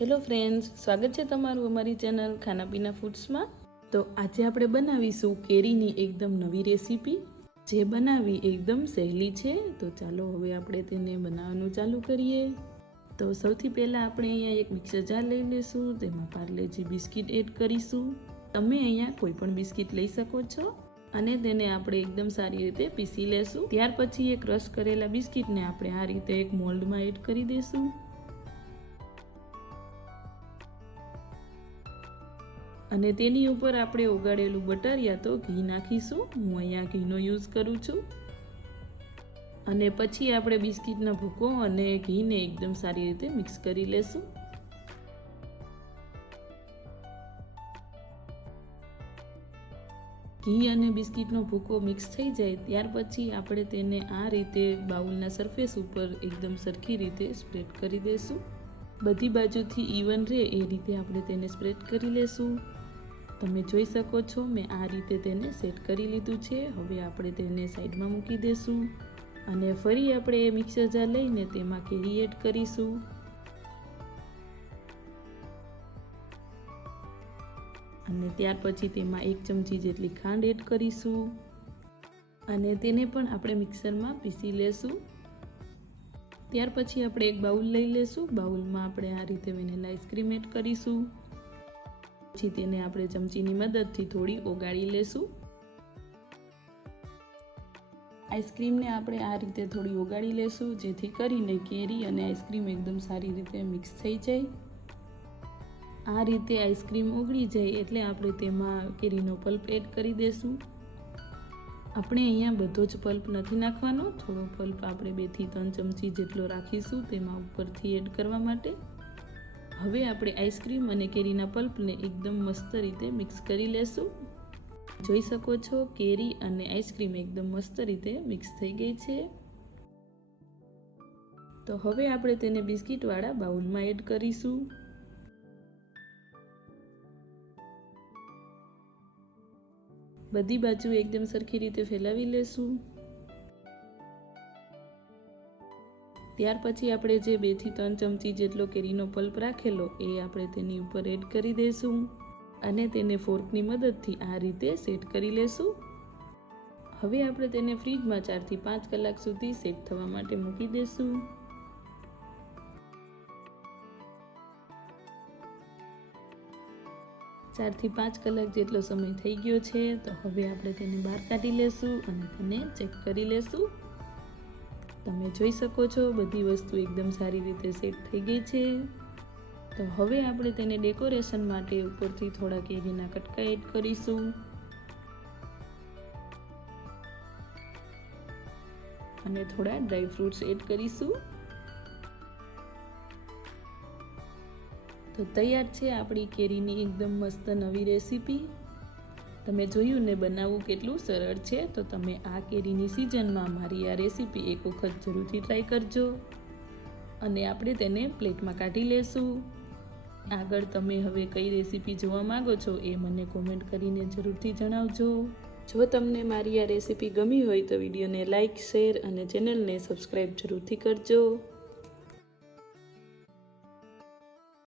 Hello friends, સ્વાગત છે તમારું અમારી ચેનલ ખાના પીના ફૂડ્સમાં। તો આજે આપણે બનાવીશું કેરીની એકદમ નવી રેસીપી, જે બનાવવી એકદમ સહેલી છે। તો ચાલો હવે આપણે તેને બનાવવાનું ચાલુ કરીએ। તો સૌથી પહેલાં આપણે અહીંયા એક મિક્સર જાર લઈ લઈશું, તેમાં પાર્લેજી બિસ્કિટ એડ કરીશું। તમે અહીંયા કોઈ પણ બિસ્કિટ લઈ શકો છો અને તેને આપણે એકદમ સારી રીતે પીસી લેશું। ત્યાર પછી એ ક્રશ કરેલા બિસ્કિટને આપણે આ રીતે એક મોલ્ડમાં એડ કરી દઈશું અને તેની ઉપર આપણે ઓગાળેલું બટર યા તો ઘી નાખીશું। હું અહીંયા ઘીનો યુઝ કરું છું અને પછી આપણે બિસ્કિટના ભૂકો અને ઘીને એકદમ સારી રીતે મિક્સ કરી લેશું। ઘી અને બિસ્કિટનો ભૂકો મિક્સ થઈ જાય ત્યાર પછી આપણે તેને આ રીતે બાઉલના સરફેસ ઉપર એકદમ સરખી રીતે સ્પ્રેડ કરી દઈશું। બધી બાજુથી ઇવન રહે એ રીતે આપણે તેને સ્પ્રેડ કરી લેશું। તમે જોઈ શકો છો મેં આ રીતે તેને સેટ કરી લીધું છે। હવે આપણે તેને સાઈડમાં મૂકી દઈશું અને ફરી આપણે એ મિક્સર જાર લઈને તેમાં કેરી એડ કરીશું અને ત્યાર પછી તેમાં 1 ચમચી જેટલી ખાંડ એડ કરીશું અને તેને પણ આપણે મિક્સરમાં પીસી લેશું। ત્યાર પછી આપણે એક બાઉલ લઈ લેશું। બાઉલમાં આપણે આ રીતે વેનીલા આઈસ્ક્રીમ એડ કરીશું, પછી તેને આપણે ચમચીની મદદથી થોડી ઓગાળી લેશું। આઈસ્ક્રીમને આપણે આ રીતે થોડી ઓગાળી લેશું, જેથી કરીને કેરી અને આઈસ્ક્રીમ એકદમ સારી રીતે મિક્સ થઈ જાય। આ રીતે આઈસ્ક્રીમ ઓગળી જાય એટલે આપણે તેમાં કેરીનો પલ્પ એડ કરી દઈશું। આપણે અહીંયા બધો જ પલ્પ નથી નાખવાનો, થોડો પલ્પ આપણે 2 થી 3 ચમચી જેટલો રાખીશું તેમાં ઉપરથી એડ કરવા માટે। હવે આપણે આઈસ્ક્રીમ અને કેરીના પલ્પને એકદમ મસ્ત રીતે મિક્સ કરી લેશું। જોઈ શકો છો કેરી અને આઈસ્ક્રીમ એકદમ મસ્ત રીતે મિક્સ થઈ ગઈ છે। તો હવે આપણે તેને બિસ્કિટવાળા બાઉલમાં એડ કરીશું। બધી બાજુ એકદમ સરખી રીતે ફેલાવી લેશું। ત્યાર પછી આપણે જે 2 થી 3 ચમચી જેટલો કેરીનો પલ્પ રાખેલો એ આપણે તેની ઉપર એડ કરી દઈશું અને તેને ફોર્કની મદદથી આ રીતે સેટ કરી લેશું। હવે આપણે તેને ફ્રીજમાં 4 થી 5 કલાક સુધી સેટ થવા માટે મૂકી દઈશું। ચાર થી 5 કલાક જેટલો સમય થઈ ગયો છે। તો હવે આપણે તેને બહાર કાઢી લેશું અને તેને ચેક કરી લેશું। તમે જોઈ શકો છો બધી વસ્તુ એકદમ સારી રીતે સેટ થઈ ગઈ છે। તો હવે આપણે તેને ડેકોરેશન માટે ઉપરથી થોડા કેરીના કટકા એડ કરીશું અને થોડા ડ્રાય ફ્રૂટ્સ એડ કરીશું। તો તૈયાર છે આપણી કેરીની એકદમ મસ્ત નવી રેસીપી। તમે જોયું ને બનાવવું કેટલું સરળ છે। તો તમે આ કેરીની સિઝનમાં મારી આ રેસીપી એક વખત જરૂરથી ટ્રાય કરજો અને આપણે તેને પ્લેટમાં કાઢી લેશું। આગળ તમે હવે કઈ રેસીપી જોવા માંગો છો એ મને કોમેન્ટ કરીને જરૂરથી જણાવજો। જો તમને મારી આ રેસીપી ગમી હોય તો વિડીયોને લાઇક, શેર અને ચેનલને સબસ્ક્રાઈબ જરૂરથી કરજો।